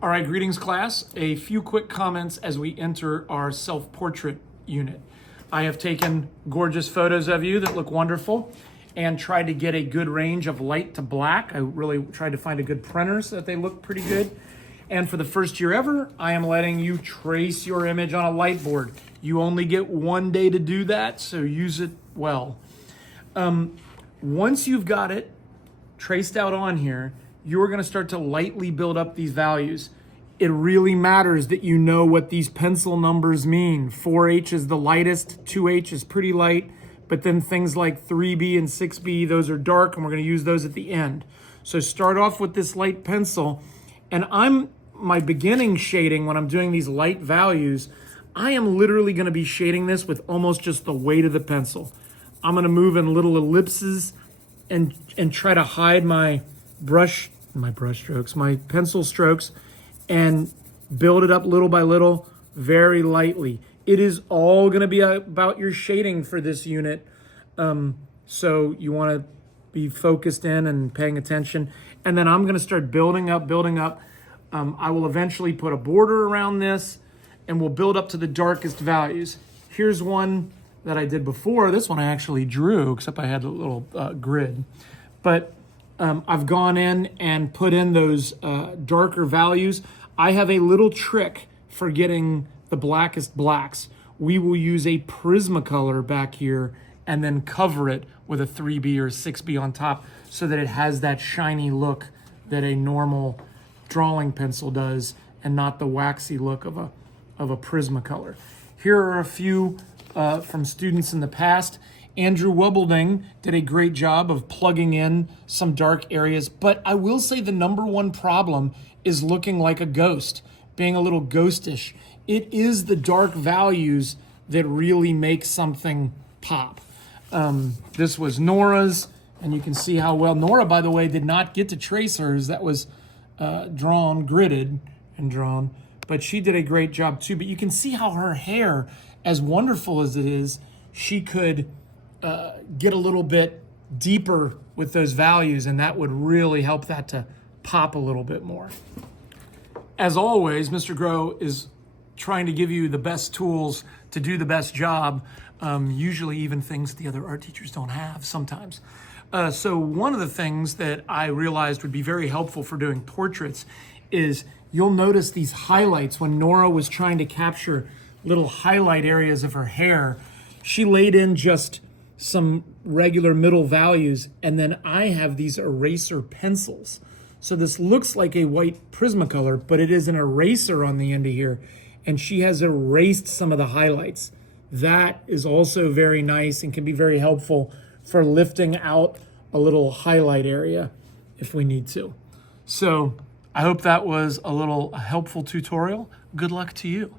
All right, greetings class. A few quick comments as we enter our self-portrait unit. I have taken gorgeous photos of you that look wonderful and tried to get a good range of light to black. I really tried to find a good printer so that they look pretty good. And for the first year ever, I am letting you trace your image on a light board. You only get one day to do that, so use it well. Once you've got it traced out on here, you're going to start to lightly build up these values. It really matters that you know what these pencil numbers mean. 4H is the lightest, 2H is pretty light, but then things like 3B and 6B, those are dark, and we're going to use those at the end. So start off with this light pencil, and my beginning shading when I'm doing these light values, I am literally going to be shading this with almost just the weight of the pencil. I'm going to move in little ellipses and try to hide my pencil strokes, and build it up little by little, very lightly. It is all going to be about your shading for this unit. So you want to be focused in and paying attention. And then I'm going to start building up. I will eventually put a border around this, and we'll build up to the darkest values. Here's one that I did before. This one I actually drew, except I had a little grid. But I've gone in and put in those darker values. I have a little trick for getting the blackest blacks. We will use a Prismacolor back here and then cover it with a 3B or 6B on top so that it has that shiny look that a normal drawing pencil does and not the waxy look of a Prismacolor. Here are a few from students in the past. Andrew Wubbelding did a great job of plugging in some dark areas, but I will say the number one problem is looking like a ghost, being a little ghostish. It is the dark values that really make something pop. This was Nora's, and you can see how well. Nora, by the way, did not get to trace hers. That was gridded and drawn, but she did a great job too. But you can see how her hair, as wonderful as it is, she could get a little bit deeper with those values, and that would really help that to pop a little bit more. As always, Mr. Grow is trying to give you the best tools to do the best job, usually even things the other art teachers don't have sometimes. So one of the things that I realized would be very helpful for doing portraits is you'll notice these highlights. When Nora was trying to capture little highlight areas of her hair, she laid in just some regular middle values, and then I have these eraser pencils. So this looks like a white Prismacolor, but it is an eraser on the end of here, and she has erased some of the highlights. That is also very nice and can be very helpful for lifting out a little highlight area if we need to. So I hope that was a little helpful tutorial. Good luck to you.